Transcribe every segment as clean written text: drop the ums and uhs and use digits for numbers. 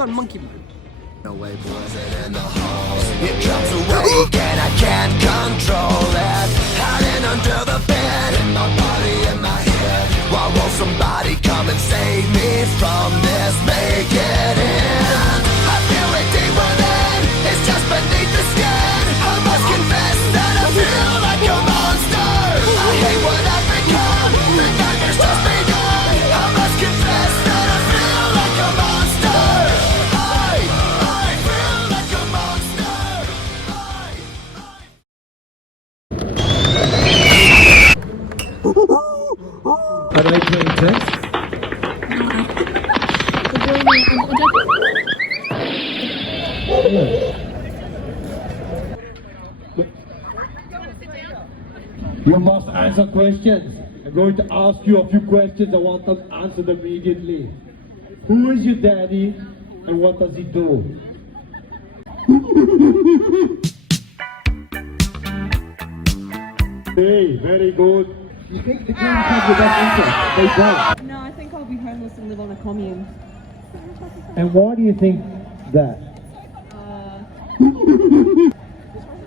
gone monkey mode. No way, boys. It comes awake and I can't control it. Hiding under the bed, in my body, in my head. Why won't somebody come and save me from this? Make it end. I feel it deep within. It's just beneath the skin. I must confess that I feel like a monster. I hate what I've become. The nightmare's just begun. I must confess that I feel like a monster. I feel like a monster. Are they playing tennis? You must answer questions. I'm going to ask you a few questions. I want them answered immediately. Who is your daddy and what does he do? Hey, very good. You think the Greens have the best interest? They don't. No, I think I'll be homeless and live on a commune. And why do you think that?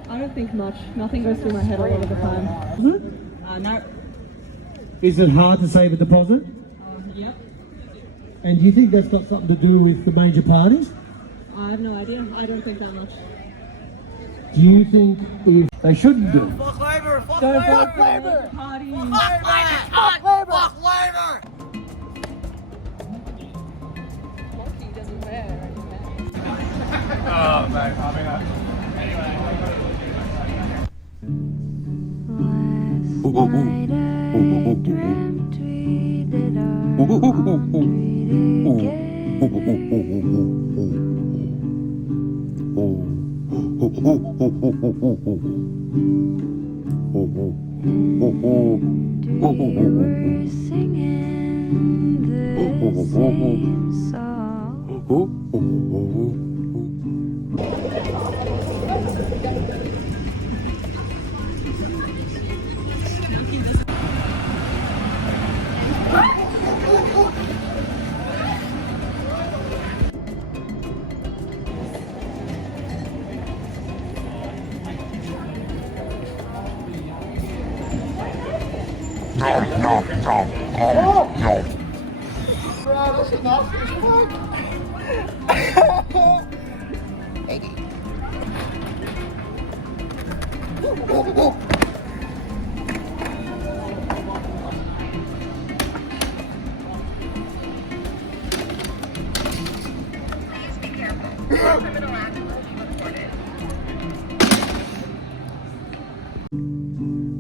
I don't think much. Nothing goes through my head a lot of the time. No. Is it hard to save a deposit? Yep. And do you think that's got something to do with the major parties? I have no idea. I don't think that much. Do you think if they shouldn't do? Fuck Labour! Fuck Go Labour! vote for the party. Fuck Labour! Fuck Labour! Fuck Labour! Monkey doesn't wear Oh, mate, I mean, anyway. Last night I dreamt we did our laundry we were singing the same song.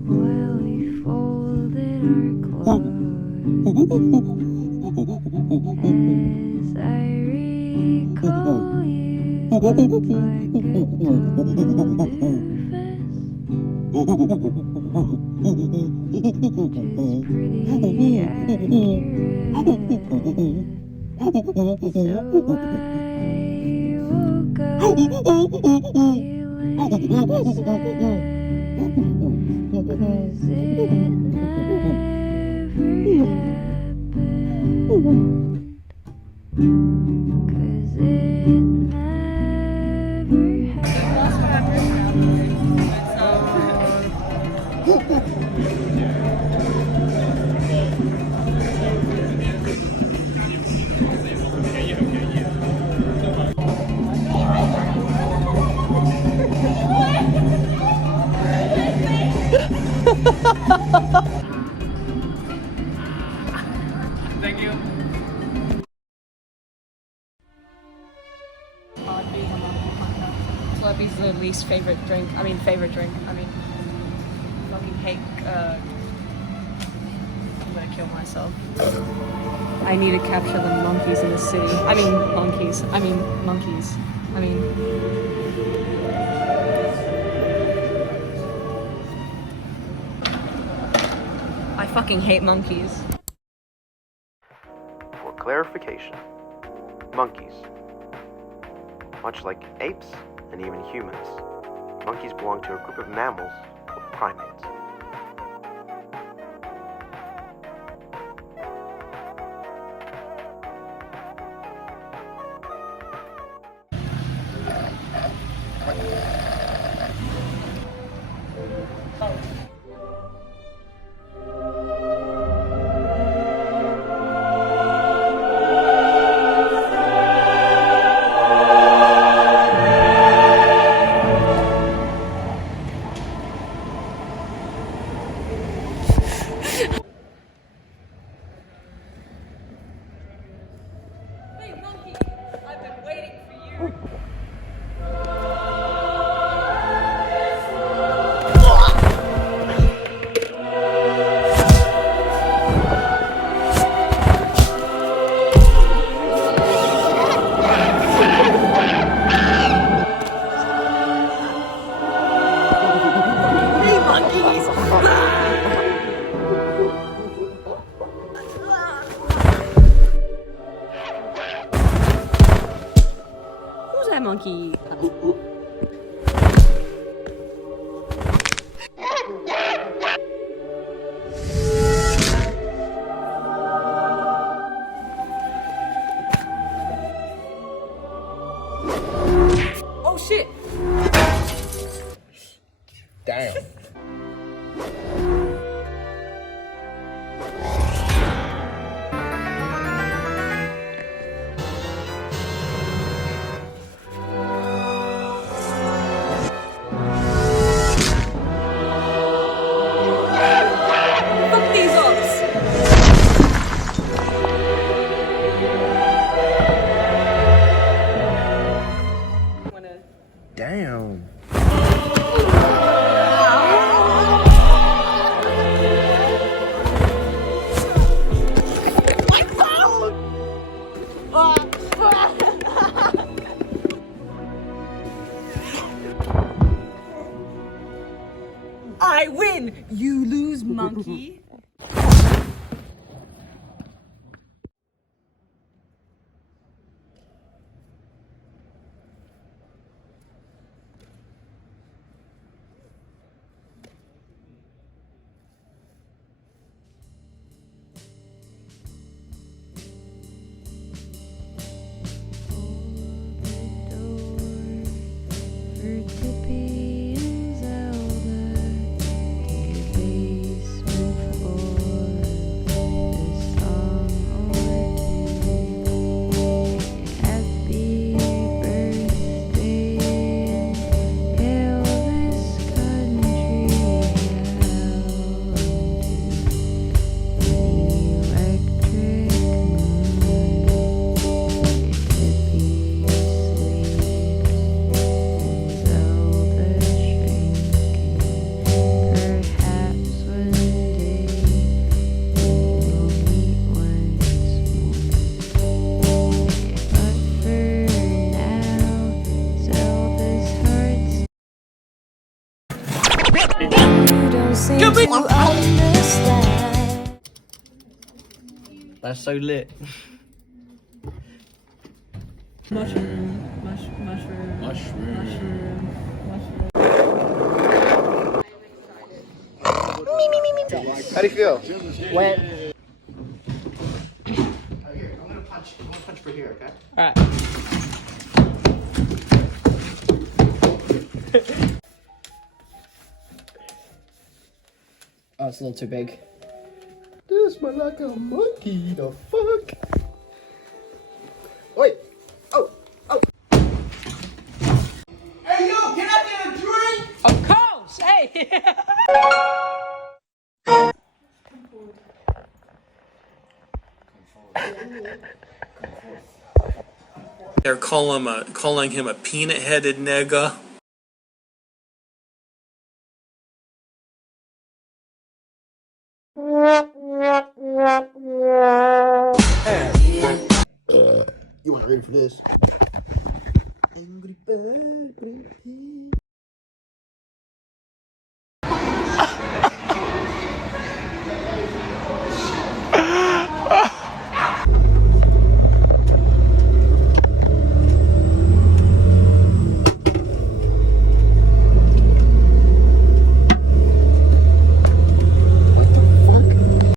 While we folded our clothes, as I recall you looked like a doofus, pretty accurate. So I woke up feeling sad. Cause it never happened. Cause it never Thank you. Slurpee's the least favorite drink. Favorite drink. Fucking hate. I'm gonna kill myself. I need to capture the monkeys in the city. Monkeys. I fucking hate monkeys. For clarification, monkeys, much like apes and even humans, monkeys belong to a group of mammals called primates. that monkey. Oh shit! Damn. Fuck these ops! Damn. I win! You lose, monkey. For Tippy and Zelda, take a basement floor, a song or two. Happy birthday, and hail this country out to an electric moon. Tippy sleeps. Zelda shrinking. Perhaps one day we'll meet once more. But for now, Zelda's heart's. You don't seem to understand. That's so lit. How do you feel? Wet. I'm gonna punch for here, okay? Alright. Oh, it's a little too big. This smell like a monkey. The fuck? Wait. Oh. Oh. Hey, yo, can I get a drink? Of course! Hey! They're calling him a peanut-headed nigga. You weren't ready for this. Angry Bird.